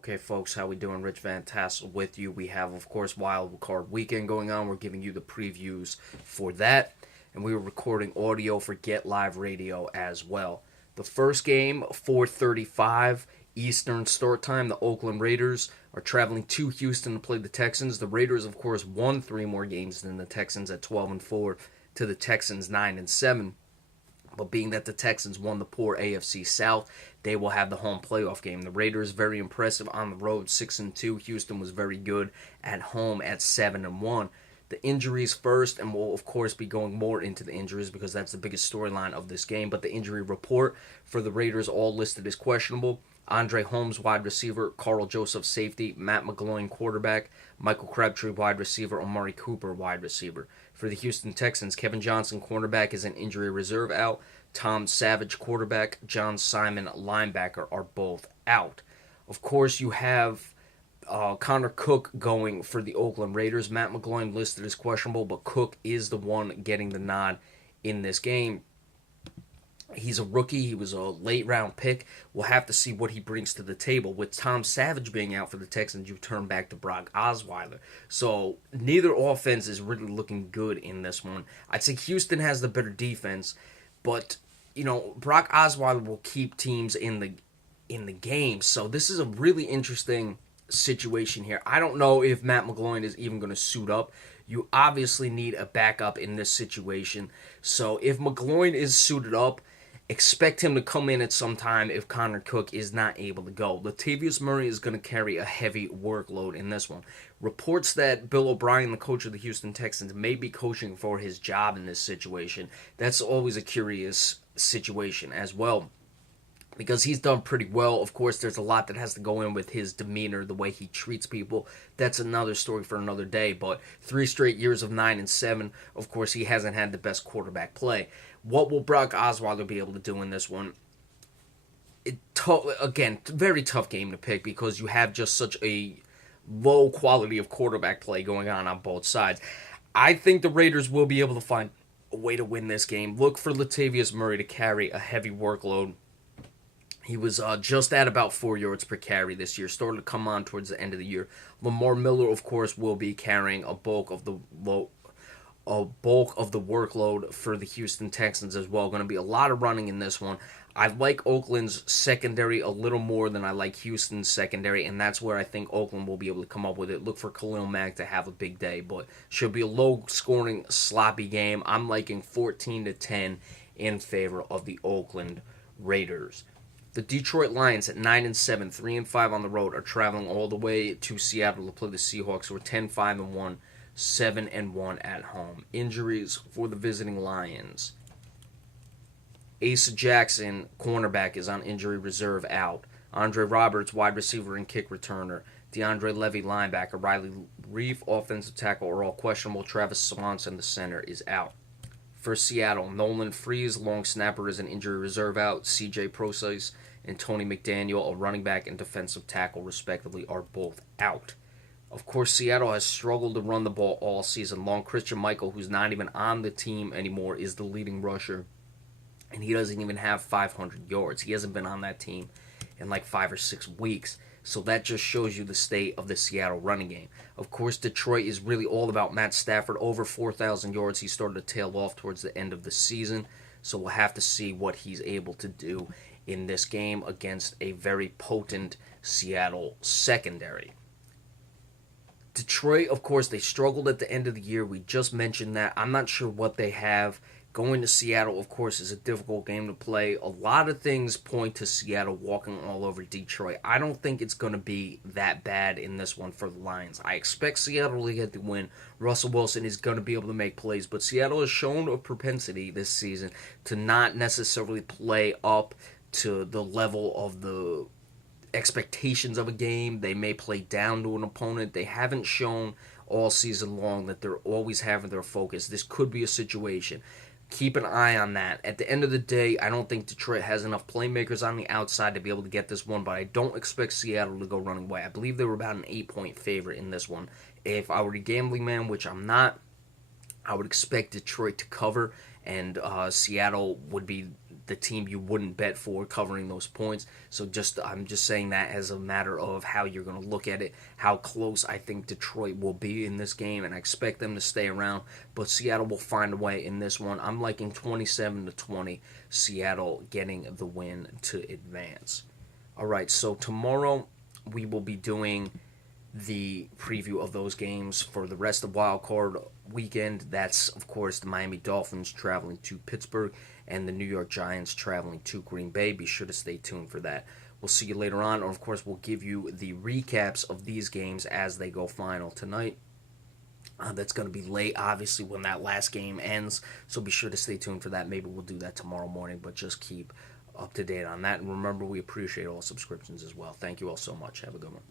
Okay, folks, how we doing? Rich Van Tassel with you. We have, of course, Wild Card Weekend going on. We're giving you the previews for that, and we were recording audio for Get Live Radio as well. The first game, 4:35 Eastern start time. The Oakland Raiders are traveling to Houston to play the Texans. The Raiders, of course, won three more games than the Texans at 12-4 to the Texans 9-7. But being that the Texans won the poor AFC South, they will have the home playoff game. The Raiders very impressive on the road, 6-2. Houston was very good at home at 7-1. The injuries first, and we'll of course be going more into the injuries because that's the biggest storyline of this game. But the injury report for the Raiders all listed as questionable. Andre Holmes, wide receiver. Carl Joseph, safety. Matt McGloin, quarterback. Michael Crabtree, wide receiver. Amari Cooper, wide receiver. For the Houston Texans, Kevin Johnson, cornerback, is an injury reserve out. Tom Savage, quarterback. John Simon, linebacker, are both out. Of course, you have Connor Cook going for the Oakland Raiders. Matt McGloin listed as questionable, but Cook is the one getting the nod in this game. He's a rookie. He was a late-round pick. We'll have to see what he brings to the table. With Tom Savage being out for the Texans, you turn back to Brock Osweiler. So neither offense is really looking good in this one. I'd say Houston has the better defense, but Brock Osweiler will keep teams in the game. So this is a really interesting situation here. I don't know if Matt McGloin is even going to suit up. You obviously need a backup in this situation. So if McGloin is suited up, expect him to come in at some time if Connor Cook is not able to go. Latavius Murray is going to carry a heavy workload in this one. Reports that Bill O'Brien, the coach of the Houston Texans, may be coaching for his job in this situation. That's always a curious situation as well, because he's done pretty well. Of course, there's a lot that has to go in with his demeanor, the way he treats people. That's another story for another day, but 3 straight years of 9-7, of course, he hasn't had the best quarterback play. What will Brock Osweiler be able to do in this one? Again, very tough game to pick because you have just such a low quality of quarterback play going on both sides. I think the Raiders will be able to find a way to win this game. Look for Latavius Murray to carry a heavy workload. He was just at about 4 yards per carry this year. Started to come on towards the end of the year. Lamar Miller, of course, will be carrying a bulk of the workload for the Houston Texans as well. Going to be a lot of running in this one. I like Oakland's secondary a little more than I like Houston's secondary, and that's where I think Oakland will be able to come up with it. Look for Khalil Mack to have a big day, but should be a low-scoring, sloppy game. I'm liking 14-10 in favor of the Oakland Raiders. The Detroit Lions at 9-7, 3-5 on the road, are traveling all the way to Seattle to play the Seahawks, who are 10-5-1, 7-1 at home. Injuries for the visiting Lions. Asa Jackson, cornerback, is on injury reserve out. Andre Roberts, wide receiver and kick returner. DeAndre Levy, linebacker. Riley Reef, offensive tackle, are all questionable. Travis Swanson, the center, is out. For Seattle, Nolan Freeze, long snapper, is an injury reserve out. C.J. Prosise and Tony McDaniel, a running back and defensive tackle, respectively, are both out. Of course, Seattle has struggled to run the ball all season long. Christian Michael, who's not even on the team anymore, is the leading rusher, and he doesn't even have 500 yards. He hasn't been on that team in like 5 or 6 weeks. So that just shows you the state of the Seattle running game. Of course, Detroit is really all about Matt Stafford. Over 4,000 yards. He started to tail off towards the end of the season. So we'll have to see what he's able to do in this game against a very potent Seattle secondary. Detroit, of course, they struggled at the end of the year. We just mentioned that. I'm not sure what they have. Going to Seattle, of course, is a difficult game to play. A lot of things point to Seattle walking all over Detroit. I don't think it's going to be that bad in this one for the Lions. I expect Seattle to get the win. Russell Wilson is going to be able to make plays, but Seattle has shown a propensity this season to not necessarily play up to the level of the expectations of a game. They may play down to an opponent. They haven't shown all season long that they're always having their focus. This could be a situation. Keep an eye on that. At the end of the day, I don't think Detroit has enough playmakers on the outside to be able to get this one, but I don't expect Seattle to go running away. I believe they were about an 8-point favorite in this one. If I were a gambling man, which I'm not, I would expect Detroit to cover, and Seattle would be the team you wouldn't bet for covering those points. So I'm just saying that as a matter of how you're going to look at it, how close I think Detroit will be in this game, and I expect them to stay around. But Seattle will find a way in this one. I'm liking 27-20, Seattle getting the win to advance. All right, so tomorrow we will be doing the preview of those games for the rest of Wild Card weekend. That's, of course, the Miami Dolphins traveling to Pittsburgh and the New York Giants traveling to Green Bay. Be sure to stay tuned for that. We'll see you later on, or of course, we'll give you the recaps of these games as they go final tonight. That's going to be late, obviously, when that last game ends, so be sure to stay tuned for that. Maybe we'll do that tomorrow morning, but just keep up to date on that. And remember, we appreciate all subscriptions as well. Thank you all so much. Have a good one.